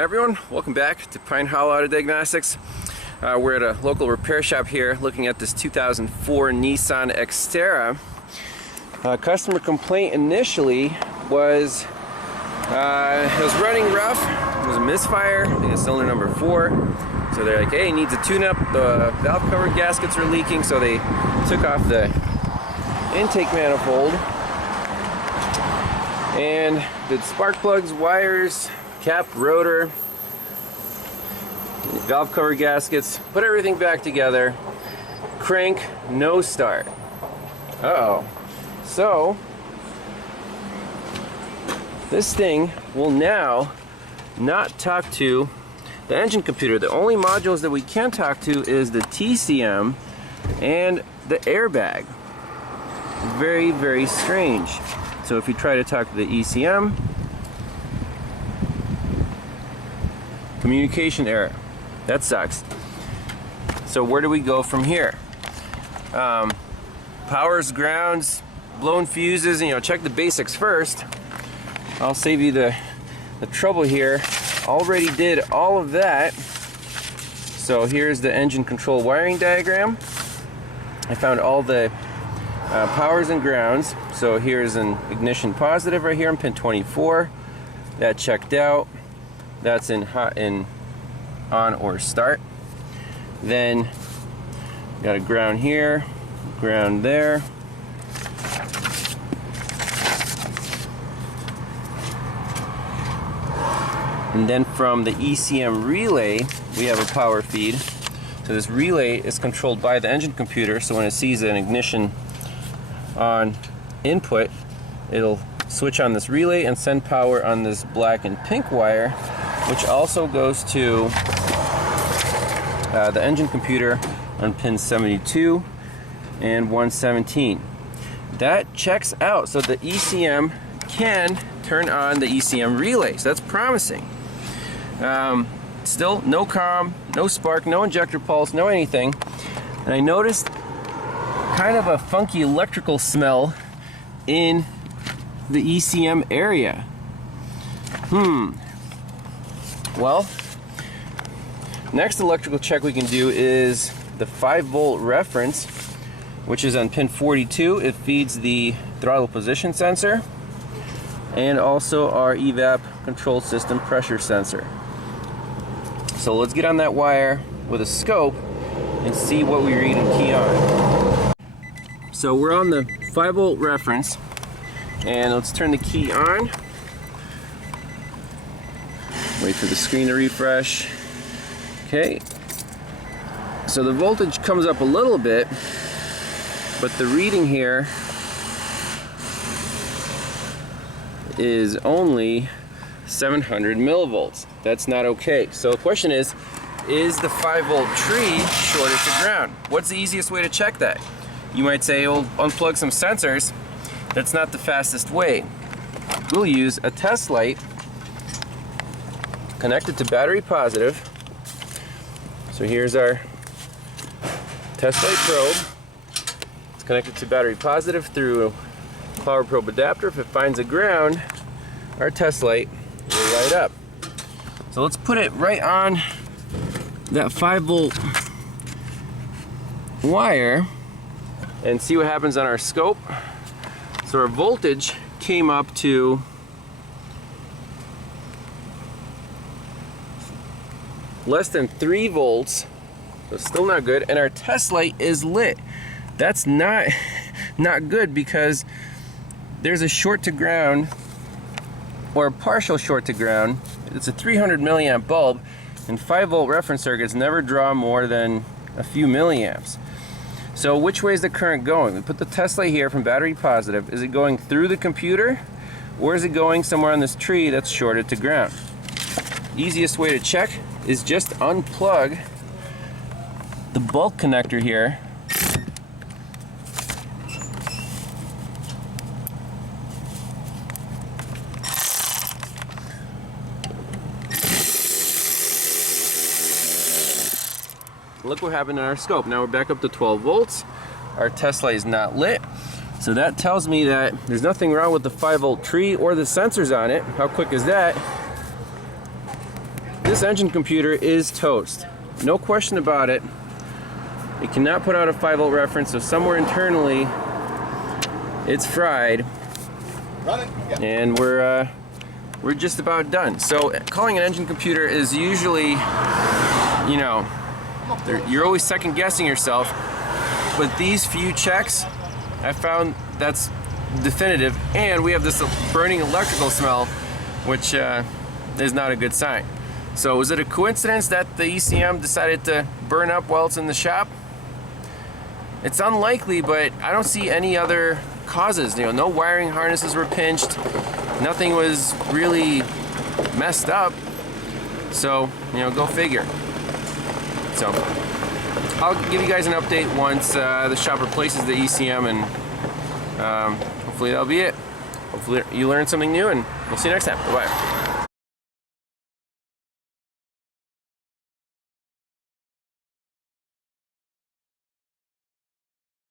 Hi everyone, welcome back to Pine Hollow Auto Diagnostics. We're at a local repair shop here looking at this 2004 Nissan XTerra. Customer complaint initially was it was running rough. It was a misfire. I think it's cylinder number 4. So they're like, hey, it needs a tune-up. The valve cover gaskets are leaking, so they took off the intake manifold and did spark plugs, wires, cap, rotor, valve cover gaskets, put everything back together, crank, no start. Uh-oh. So this thing will now not talk to the engine computer. The only modules that we can talk to is the TCM and the airbag. Very, very strange. So if you try to talk to the ECM, communication error. That sucks. So where do we go from here? Powers, grounds, blown fuses, check the basics first. I'll save you the trouble here. Already did all of that. So here's the engine control wiring diagram. I found all the powers and grounds. So here's an ignition positive right here on pin 24. That checked out. That's in on or start. Then got a ground here, ground there. And then from the ECM relay, we have a power feed. So this relay is controlled by the engine computer, so when it sees an ignition on input, it'll switch on this relay and send power on this black and pink wire, which also goes to the engine computer on pin 72 and 117. That checks out, so the ECM can turn on the ECM relay, so that's promising. Still no comm, no spark, no injector pulse, no anything. And I noticed kind of a funky electrical smell in the ECM area. Well, next electrical check we can do is the 5-volt reference, which is on pin 42. It feeds the throttle position sensor and also our evap control system pressure sensor. So let's get on that wire with a scope and see what we read in key on. So we're on the 5-volt reference, and let's turn the key on. Wait for the screen to refresh. Okay. So the voltage comes up a little bit, but the reading here is only 700 millivolts. That's not okay. So the question is the 5-volt tree shorted to ground? What's the easiest way to check that? You might say, well, unplug some sensors. That's not the fastest way. We'll use a test light connected to battery positive. So here's our test light probe. It's connected to battery positive through a power probe adapter. If it finds a ground, our test light will light up. So let's put it right on that 5-volt wire and see what happens on our scope. So our voltage came up to less than 3 volts, so still not good, and our test light is lit. That's not good, because there's a short to ground, or a partial short to ground. It's a 300 milliamp bulb, and 5-volt reference circuits never draw more than a few milliamps. So which way is the current going? We put the test light here from battery positive. Is it going through the computer, or is it going somewhere on this tree that's shorted to ground? Easiest way to check is just unplug the bulk connector here. Look what happened in our scope. Now we're back up to 12 volts. Our test light is not lit. So that tells me that there's nothing wrong with the 5-volt tree or the sensors on it. How quick is that? this engine computer is toast. No question about it. It cannot put out a 5-volt reference, so somewhere internally it's fried. And we're just about done. So calling an engine computer is usually, you know, you're always second guessing yourself. But these few checks, I found that's definitive. And we have this burning electrical smell, which is not a good sign. So was it a coincidence that the ECM decided to burn up while it's in the shop? It's unlikely, but I don't see any other causes. You know, no wiring harnesses were pinched. Nothing was really messed up. So, you know, go figure. So, I'll give you guys an update once the shop replaces the ECM, and hopefully that'll be it. Hopefully you learned something new, and we'll see you next time. Bye-bye.